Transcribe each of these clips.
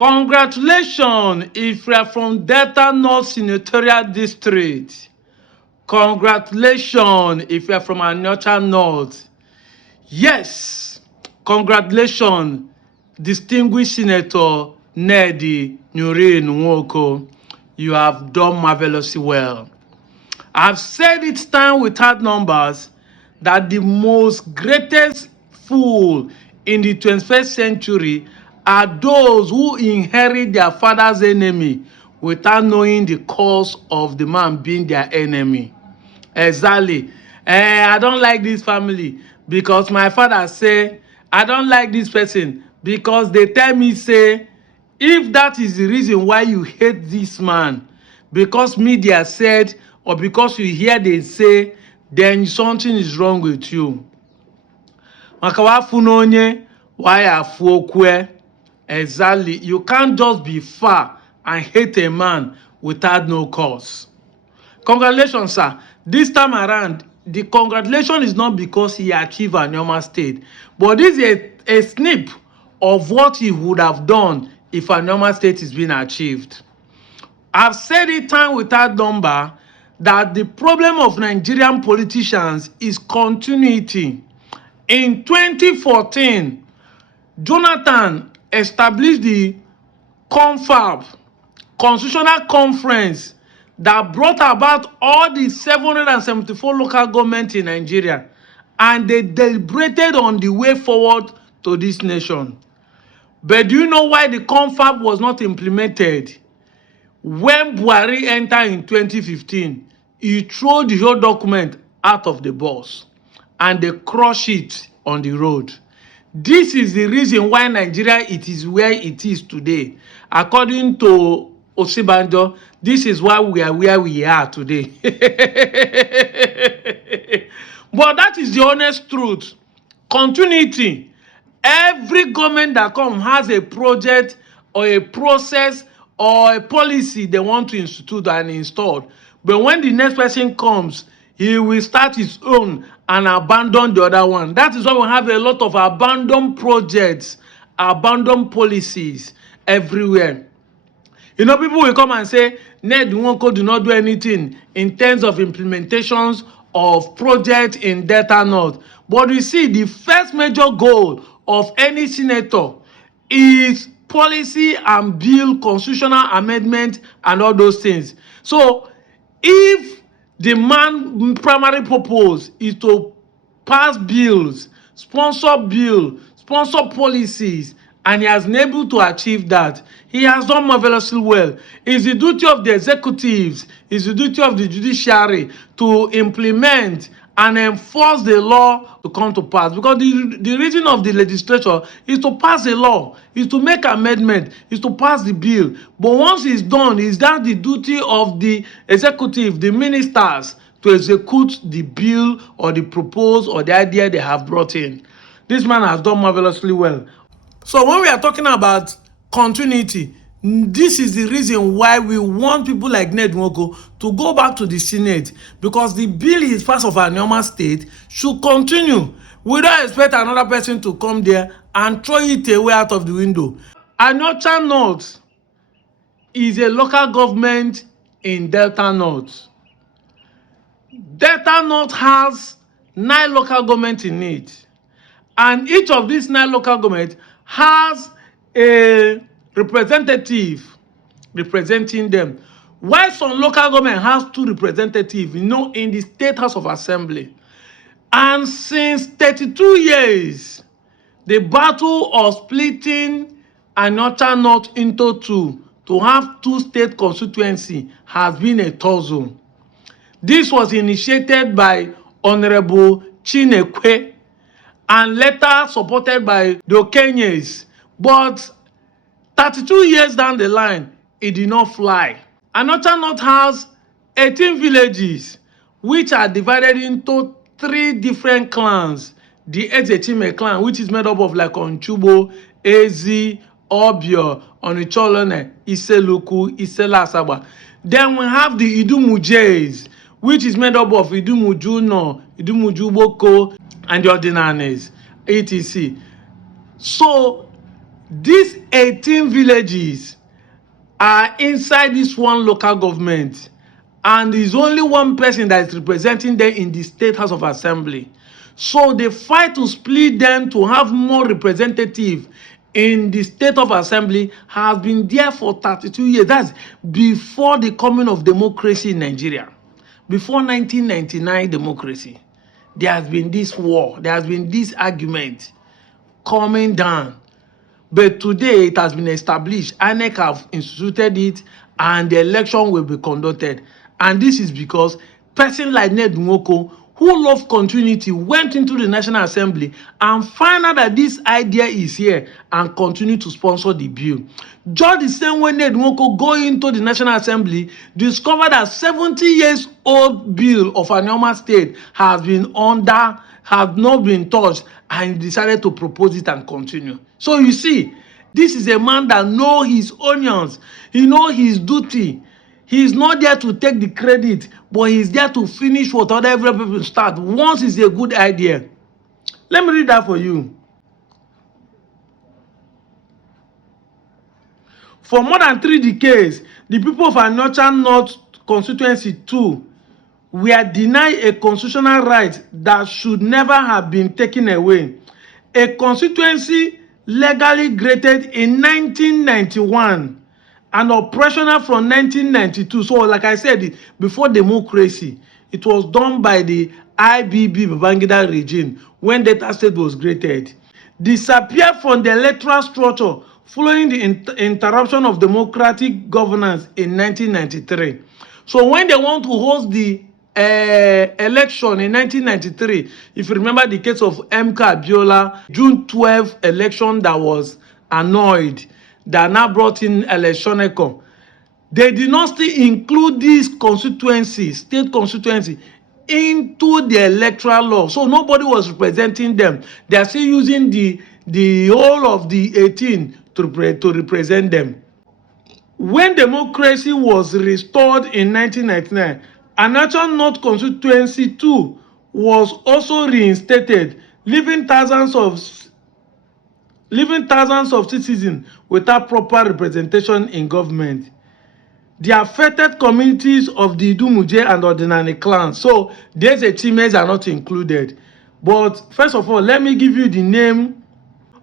Congratulations if you are from Delta North Senatorial District. Congratulations if you are from Aniocha North. Yes, congratulations, distinguished Senator Nedi Nwoko. You have done marvelously well. I've said it time without numbers that the most greatest fool in the 21st century are those who inherit their father's enemy without knowing the cause of the man being their enemy. Exactly. I don't like this family because my father say, I don't like this person because they tell me say, if that is the reason why you hate this man, because media said or because you hear they say, then something is wrong with you. Exactly. You can't just be far and hate a man without no cause. Congratulations, sir. This time around, the congratulation is not because he achieved Anioma State, but this is a snip of what he would have done if Anioma State is being achieved. I've said it time without number that the problem of Nigerian politicians is continuity. In 2014, Jonathan established the confab, Constitutional Conference, that brought about all the 774 local governments in Nigeria, and they deliberated on the way forward to this nation. But do you know why the confab was not implemented? When Buhari entered in 2015, he threw the whole document out of the bus and they crushed it on the road. This is the reason why Nigeria it is where it is today. According to Osibanjo, this is why we are where we are today. But that is the honest truth. Continuity. Every government that comes has a project or a process or a policy they want to institute and install. But when the next person comes, he will start his own and abandon the other one. That is why we have a lot of abandoned projects, abandoned policies everywhere. You know, people will come and say, Nwoko do not do anything in terms of implementations of projects in Delta North. But you see, the first major goal of any senator is policy and bill, constitutional amendment, and all those things. So, if the man primary purpose is to pass bills, sponsor policies, and he has been able to achieve that, he has done marvelously well. It's the duty of the executives, it's the duty of the judiciary to implement and enforce the law to come to pass. Because the reason of the legislature is to pass the law, is to make amendment, is to pass the bill. But once it's done, is that the duty of the executive, the ministers, to execute the bill or the proposal or the idea they have brought in. This man has done marvelously well. So when we are talking about continuity, this is the reason why we want people like Nwoko to go back to the Senate, because the bill is passed of Anioma State should continue. We don't expect another person to come there and throw it away out of the window. Aniocha North is a local government in Delta North. Delta North has 9 local governments in it. And each of these 9 local governments has a representative representing them. While some local government has 2 representatives, in the State House of Assembly. And since 32 years, the battle of splitting Aniocha North into 2 to have 2 state constituency has been a tussle. This was initiated by Honorable Chinekwe and later supported by the Okenyes. But 32 years down the line, it did not fly. Aniocha North has 18 villages, which are divided into 3 different clans. The Ezechime clan, which is made up of like Onchubo, Ezi, Obio, Onicholone, Iseluku, Iselasaba. Then we have the Idumujes, which is made up of Idumujuno, Idumujuboko, and the Ordinanes, etc. So, These 18 villages are inside this one local government, and there's only one person that is representing them in the State House of Assembly. So the fight to split them to have more representative in the State of Assembly has been there for 32 years. That's before the coming of democracy in Nigeria. Before 1999 democracy, there has been this war, there has been this argument coming down. But today it has been established. INEC have instituted it, and the election will be conducted. And this is because person like Nwoko, who loved continuity, went into the National Assembly and found out that this idea is here and continue to sponsor the bill. Just the same way Nwoko go into the National Assembly, discovered that 70 years old bill of Anioma State has not been touched, and he decided to propose it and continue. So you see, this is a man that knows his onions. He knows his duty. He is not there to take the credit, but he is there to finish what other people start. Once it's a good idea. Let me read that for you. For more than 3 decades, the people of Aniocha North Constituency 2 were denied a constitutional right that should never have been taken away. A constituency legally created in 1991 and operational from 1992. So like I said, before democracy, it was done by the IBB Babangida regime when Delta State was created. Disappeared from the electoral structure following the interruption of democratic governance in 1993. So when they want to host the election in 1993, if you remember the case of MK Abiola, June 12 election that was annoyed, that now brought in Election, they did not still include this constituency, state constituency, into the electoral law. So nobody was representing them. They are still using the whole of the 18 to represent them. When democracy was restored in 1999, Aniocha North Constituency 2 was also reinstated, leaving thousands of citizens without proper representation in government. The affected communities of the Idumuje and Ordinary clans, so these achievements are not included. But first of all, let me give you the name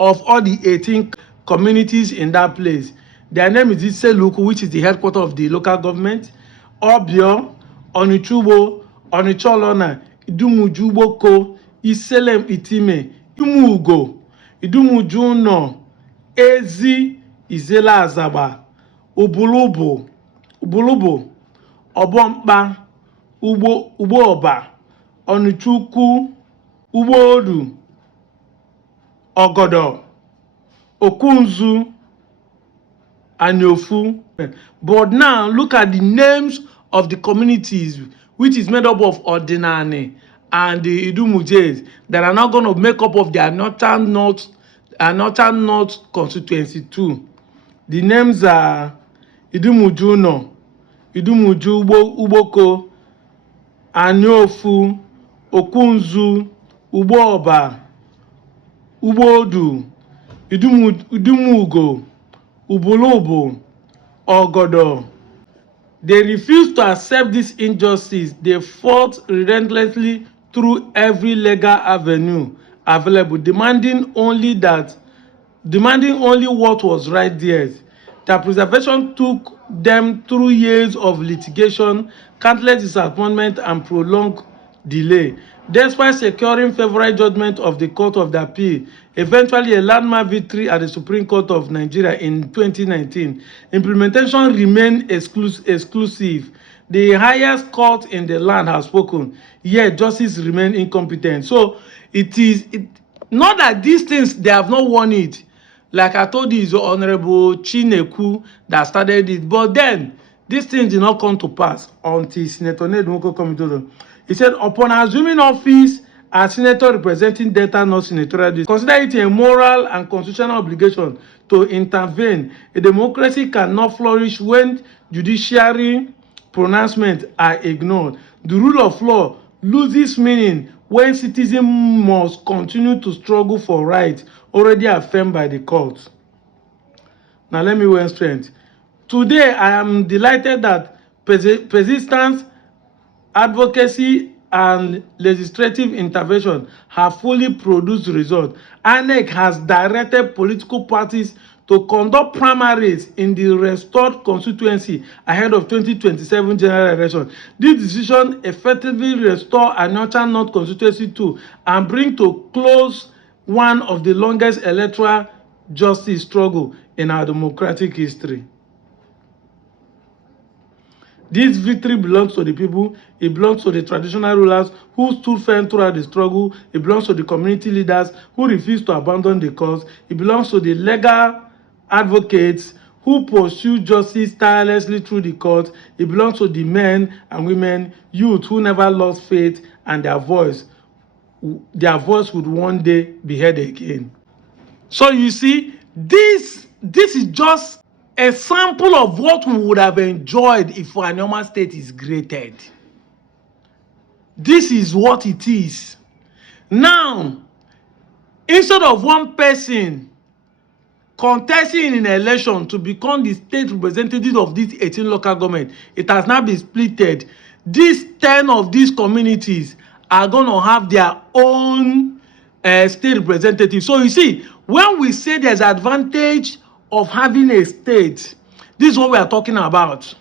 of all the 18 communities in that place. Their name is Iseluku, which is the headquarters of the local government, Obio, Onichubo, Onicholona, Idumujuboko, Iselem Itime, Idumugo, Idumujuno, Ezi, Izela Azaba, Ubulubo, Obompa, Uboba, Onichuku, Ubodu, Ogodo, Okunzu, Aniofu. But now look at the names of the communities, which is made up of Ordinary and the Idumujes, that are now going to make up of the Aniocha North Constituency 2. The names are Idumujuno, Idumuju Uboko, Aniofu, Okunzu, Uboba, Ubodu, Idumugo, Ubulubu, Ogodo. They refused to accept this injustice. They fought relentlessly through every legal avenue available, demanding only what was right there. Their preservation took them through years of litigation, countless disappointment, and prolonged delay. Despite securing favorable judgment of the Court of Appeal, eventually a landmark victory at the Supreme Court of Nigeria in 2019, implementation remained exclusive. The highest court in the land has spoken, yet justice remains incompetent. So it is not that these things, they have not won it. Like I told you, it's Honorable Chineku that started it. But then, these things did not come to pass until Senator Nwoko came into the. He said, upon assuming office as senator representing Delta North Senatorial District, consider it a moral and constitutional obligation to intervene. A democracy cannot flourish when judiciary pronouncements are ignored. The rule of law loses meaning when citizens must continue to struggle for rights already affirmed by the court. Now let me win strength. Today, I am delighted that persistence, advocacy, and legislative intervention have fully produced results. INEC has directed political parties to conduct primaries in the restored constituency ahead of 2027 general election. This decision effectively restore Aniocha North constituency too and bring to close one of the longest electoral justice struggle in our democratic history. This victory belongs to the people. It belongs to the traditional rulers who stood firm throughout the struggle. It belongs to the community leaders who refused to abandon the cause. It belongs to the legal advocates who pursue justice tirelessly through the court. It belongs to the men and women, youth who never lost faith, and their voice would one day be heard again. So you see, this is just a sample of what we would have enjoyed if Anioma State is graded. This is what it is. Now, instead of one person contesting in an election to become the state representative of these 18 local government, it has now been splitted. These 10 of these communities are going to have their own state representative. So you see, when we say there's advantage of having a state, this is what we are talking about.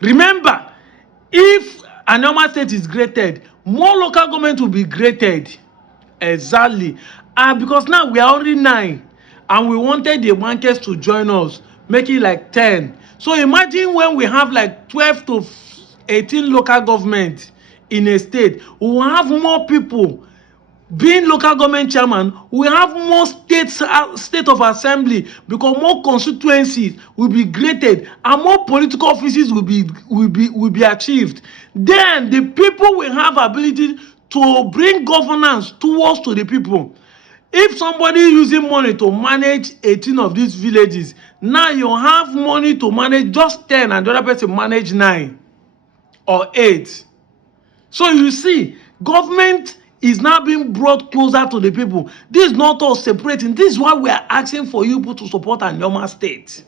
Remember, if Anioma State is graded, more local government will be graded. Exactly. Because now we are already 9 and we wanted the bankers to join us, make it like 10. So imagine when we have like 12 to 18 local government in a state, we will have more people being local government chairman. We have more state of assembly because more constituencies will be graded and more political offices will be achieved. Then the people will have ability to bring governance towards to the people. If somebody using money to manage 18 of these villages, now you have money to manage just 10 and the other person manage 9 or 8. So you see, government is now being brought closer to the people. This is not us separating. This is why we are asking for you people to support Anioma State.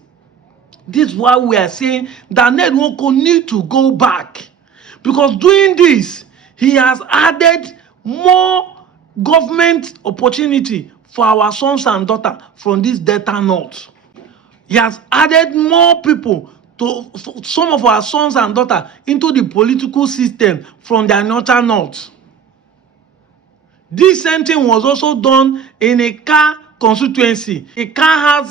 This is why we are saying that Nwoko need to go back. Because doing this, he has added more government opportunity for our sons and daughters from this Delta North. He has added more people to some of our sons and daughters into the political system from the Aniocha North. This same thing was also done in a car constituency. A car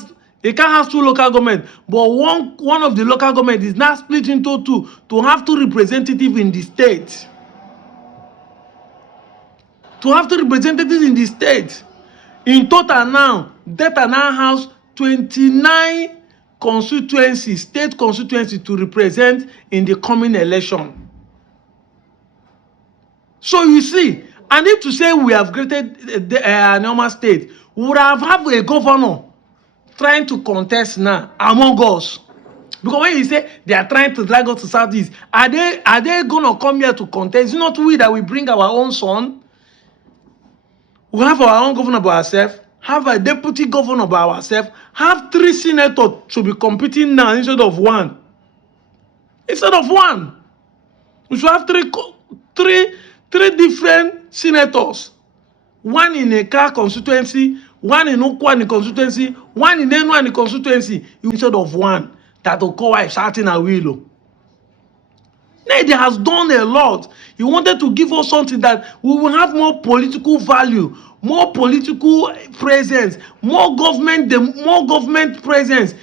has 2 local government, but one of the local government is now split into 2 to have 2 representatives in the state. To have 2 representatives in the state. In total now, Delta now has 29 constituencies, state constituencies to represent in the coming election. So you see, and if to say we have created Anioma State, we would have a governor trying to contest now among us. Because when you say they are trying to drag us to Southeast, are they going to come here to contest? It's not we that we bring our own son. We have our own governor by ourselves, have a deputy governor by ourselves, have 3 senators to be competing now instead of 1. Instead of 1, we should have three different senators. 1 in a car constituency, 1 in Okwani constituency, 1 in Enwani constituency, instead of 1 that will call shouting a willow. He has done a lot. He wanted to give us something that we will have more political value, more political presence, more government presence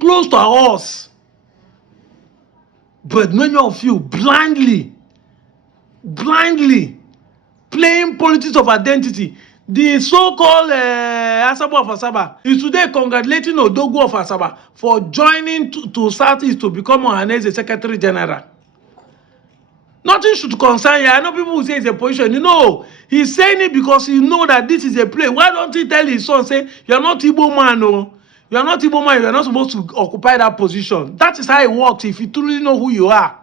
close to us. But many of you blindly playing politics of identity. The so-called Asaba of Asaba is today congratulating Odogwu of Asaba for joining to Southeast to become Ohaneze Secretary General. Nothing should concern you. I know people will say it's a position. You know, he's saying it because he knows that this is a play. Why don't he tell his son, say, you're not Igbo man, no? You're not Igbo man, you're not supposed to occupy that position. That is how it works if you truly know who you are.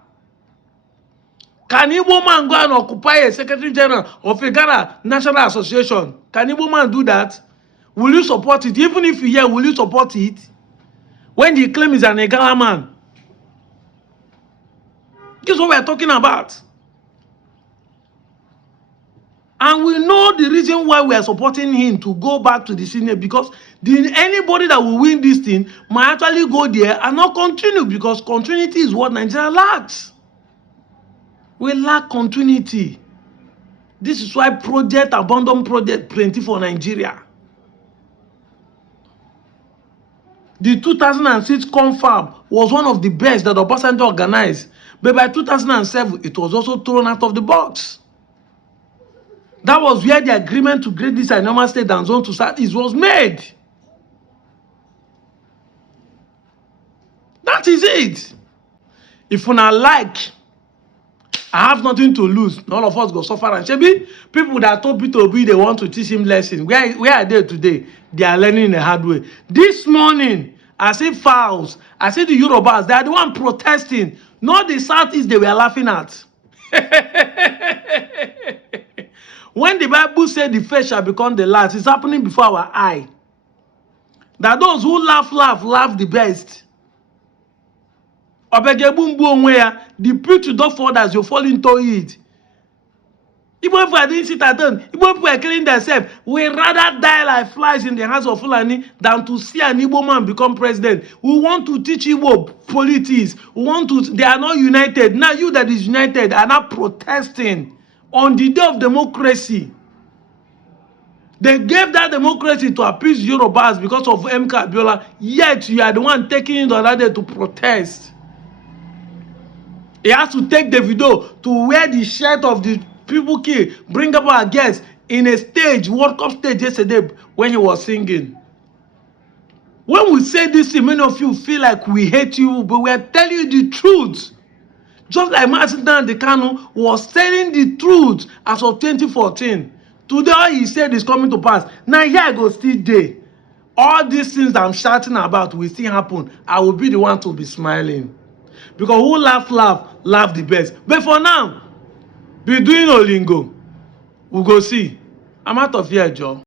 Can Igbo man go and occupy a Secretary General of a Ghana National Association? Can Igbo man do that? Will you support it? Even if you hear, will you support it? when he claims he's an Igala man. This is what we're talking about. And we know the reason why we are supporting him to go back to the Senate, because anybody that will win this thing might actually go there and not continue, because continuity is what Nigeria lacks. We lack continuity. This is why abandoned project plenty for Nigeria. The 2006 confab was one of the best that Obasanjo organized, but by 2007 it was also thrown out of the box. That was where the agreement to create this Anioma state and zone to Southeast was made. That is it. If you not like, I have nothing to lose. All of us go suffer. And Shebi, people that told Peter Obi they want to teach him lessons. Where are they today? They are learning the hard way. This morning, I see fouls. I see the Yorubas. They are the one protesting. Not the Southeast they were laughing at. When the Bible said the first shall become the last, it's happening before our eye. That those who laugh the best. The pit you don't fall as you fall into it. Even if I didn't sit at home, even if we are killing themselves, we rather die like flies in the hands of Fulani than to see an Igbo man become president. We want to teach Igbo politics. They are not united. Now you that is united are not protesting on the day of democracy. They gave that democracy to appease Yorubas because of MK Abiola, yet you are the one taking it on that day to protest. He has to take the video to wear the shirt of the people key, bring up our guests in a stage, World Cup stage yesterday when he was singing. When we say this, many of you feel like we hate you, but we are telling you the truth. Just like Martin Kanu was telling the truth as of 2014. Today he said it's coming to pass. Now here I go still day. All these things I'm shouting about will still happen. I will be the one to be smiling. Because who laugh the best. But for now, be doing Olingo. We'll go see. I'm out of here, Joe.